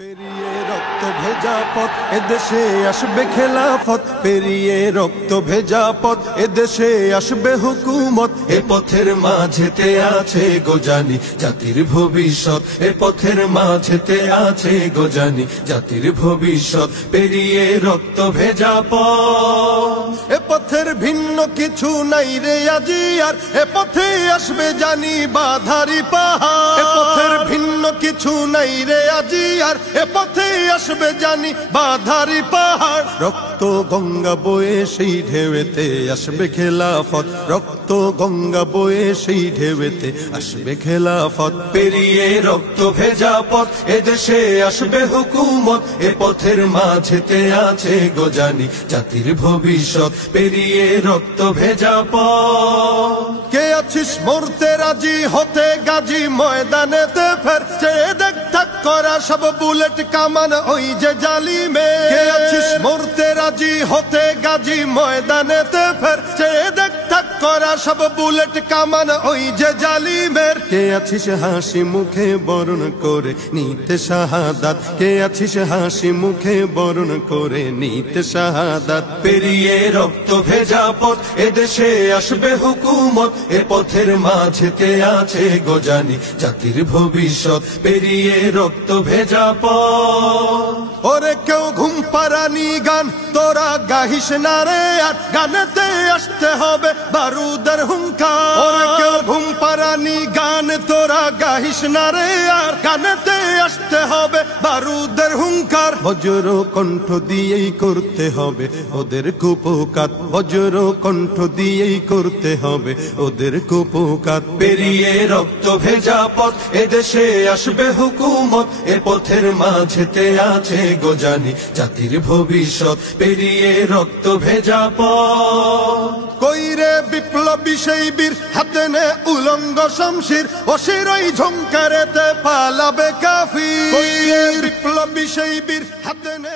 পেরিয়ে রক্ত ভেজা পথ এদেশে আসবে খেলাফত, পেরিয়ে রক্ত ভেজা পথ এদেশে আসবে হুকুমত। এ পথের মাঝেতে আছে গোজানি জাতির ভবিষ্যৎ, এ পথের মাঝেতে আছে গোজানি জাতির ভবিষ্যৎ। পেরিয়ে রক্ত ভেজা পথ, এ পথের ভিন্ন কিছু নাই রে আজি আর, এ পথে আসবে জানি বাধারি পাহাড়। এ পথের ভিন্ন কিছু নাই রে আজি আর, এ পথে আসবে জানি বাধারি পাহাড়। রক্ত গঙ্গা বয়ে সেই ঢেউতে আসবে খেলাফত, রক্ত গঙ্গা বয়ে সেই ঢেউতে আসবে খেলাফত। পেরিয়ে রক্ত ভেজা পথ এদেশে আসবে হুকুমত, এ পথের মাঝেতে আছে গোজানি জাতির ভবিষ্যৎ। পেরিয়ে রক্ত ভেজা পথ, কে আছিস মরতে রাজি হতে গাজী ময়দানেতে ফের, চেয়ে দেখ থাক করা সব বুলেট কামান ওই যে জালিমে। কে আছিস মরতে রাজি হতে গাজী ময়দানেতে ফের, চেয়ে দেখ থাক করা সব বুলেট কামান ওই যে জালিমের। কে আছিস হাসি মুখে বরণ করে নিতে শাহাদাত, কে আছিস হাসি মুখে বরণ করে নিতে শাহাদাত। পেরিয়ে রক্ত ভেজা পথ এদেশে আসবে হুকুমত, এ পথের মাঝেতে আছে গোজানি জাতির ভবিষ্যৎ। পেরিয়ে রক্ত ভেজা পথ, ওরে কেউ ঘুম পাড়ানি গান তোরা গাহিস না রে আর, গানেতে আসতে হবে বারুদের হুঙ্কার। ওরে কেউ ঘুম পাড়ানি গান তোরা গাহিস না রে আর, গানেতে আসতে হবে বারুদের হুঙ্কার। বজ্র কণ্ঠ দিয়েই করতে হবে ওদের কুপকাত, বজ্র কণ্ঠ দিয়েই করতে হবে ওদের কুপকাত। পেরিয়ে রক্ত ভেজা পথ এদেশে আসবে হুকুমত, এ পথের মাঝেতে আছে গোজানি জাতির ভবিষ্যৎ। পেরিয়ে রক্ত ভেজা পথ, কইরে বিপ্লবী সেই বীর হাতে নে উলঙ্গ শমশির, অশিরই ঝংকারেতে পালাবে কাফির। কইরে বিপ্লবী সেই বীর হাতে নে